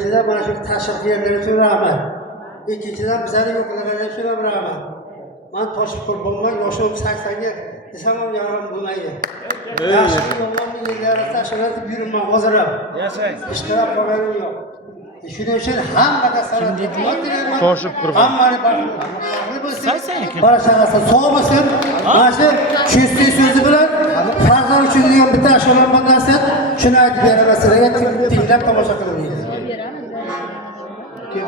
Birinchidan mana shu tashriq yerlari uchun rahmat. Ikkinchidan bizlarning o'quvchilarga uchun ham rahmat. Men toshib bo'lmay, yoshim 80 ga desam ham yarim bo'lmaydi. Yaxshi yomonni yerlarga tashlab yuribman hozir ham. Yashang. Ishqilab qolganim yo'q. Shuning uchun hammaga san'at Toshib qurib. hammani baxtli bo'lsin. Barchasi sog' bo'lsin. Mana shu chustli so'zi bilan farzand uchun degan bitta ashula bandasi shuni aytib beraman sizlarga tinglab tomosha qiling. Kim